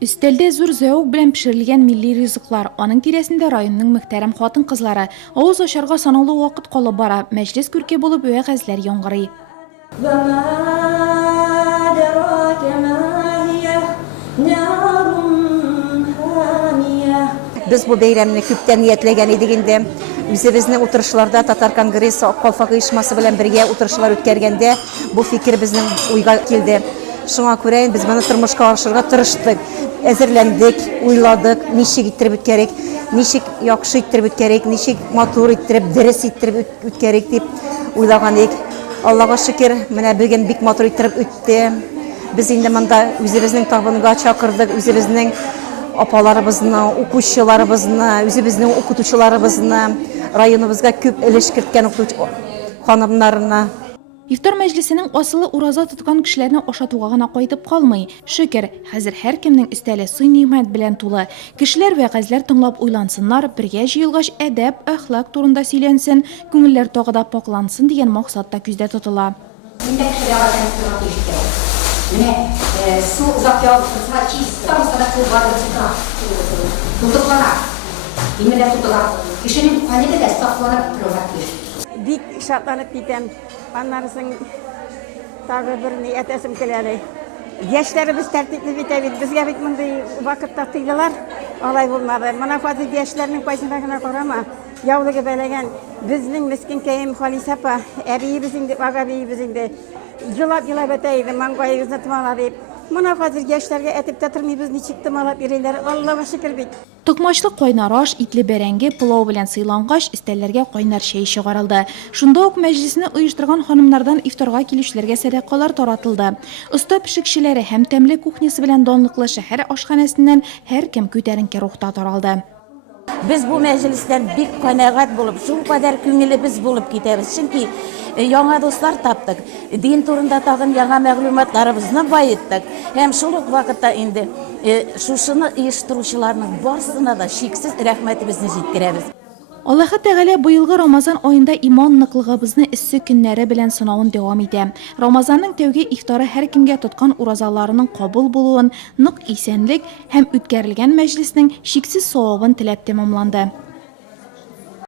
Өстәлдә зур зәвык белән пешерелгән милли ризыклар. Аның тирәсендә районның мөхтәрәм хатын-кызлары авыз ачарга санаулы вакыт калып бара. Мәҗлес күрке булып вәгазьләр яңгырый. Без бу бәйрәмне күптән ниятләгән идек инде. Үзебезнең утырышларда татар конгрессы, калфак оешмасы белән бергә утырышлар үткәргәндә бу фикер безнең уйга килде. Шуңа күрә без моны тормышка ашырга тырыштык. Әзерләндек, уйладык, ничек иттереп үткәрик, ничек яхшы иттереп үткәрик, ничек матур иттереп, дөрес иттереп үткәрик дип уйлаган идек. Аллаһка шөкер, менә бүген бик матур иттереп үтте. Без инде монда үзебезнең табынга чакырдык, үзебезнең апаларыбызны, укучыларыбызны, үзебезнең укытучыларыбызны, районыбызга күп өлеш керткән укытучы ханымнарына. Ифтар мәҗлесенең асылы ураза тоткан кешеләрне ашатуга гына кайтып калмый. Шөкер, хәзер һәркемнең өстәле суй-нимәт белән тулы. Кешеләр вәгазьләр тыңлап уйлансыннар, бергә җыелгач әдәп, әхлак турында сөйләнсен, күңелләр тагыда паклансын дигән максатта күздә тотыла. Бик шатланып китәм. Аннан соң тагы бер ни әтәсем килә. Яшьләребез тәртипле бит бит. Безгә бит мондый вакытта тыйдылар. Алай булмады. Моны фазил яшьләрнең кайсына гына карама. Яулыгы бәләгән. Безнең мискин кәем Халисапа, әбиебез инде, агабиебез инде. Җылап бетә иде, маңгайыбызны тымала дип. Моны фазил яшьләргә әтеп тәтирмибез, ничек тымалап йөриләр. Аллаһка шөкер бит. Токмачлы кайнар аш, итле бәрәңге, пылау белән сыйлангач, истәлләргә кайнар чәй чыгарылды. Шунда ук мәҗлесне оештырган ханымнардан ифтарга килүчеләргә садакалар таратылды. Оста пешекчеләре һәм тәмле кухнясы белән данлыклы шәһәр ашханәсеннән һәркем күтәренке рухта таралды. Biz bu мәҗлестән бик канәгать булып, шул кадәр күңелебез булып китәбез. Чөнки яңа дуслар таптык. Дин турында тагын яңа мәгълүматларыбызны байыттык. Һәм шул ук вакытта инде шушыны оештыручыларның барсына да шиксез рәхмәтебезне җиткерәбез. Аллаһы Тәгалә быелгы Рамазан аенда иман ныклыгыбызны эссе көннәре белән сынавын дәвам итә. Рамазанның тәүге ифтары һәркемгә тоткан уразаларының кабул булуын, нык исәнлек һәм үткәрелгән мәҗлеснең шиксез савабын теләп тәмамланды.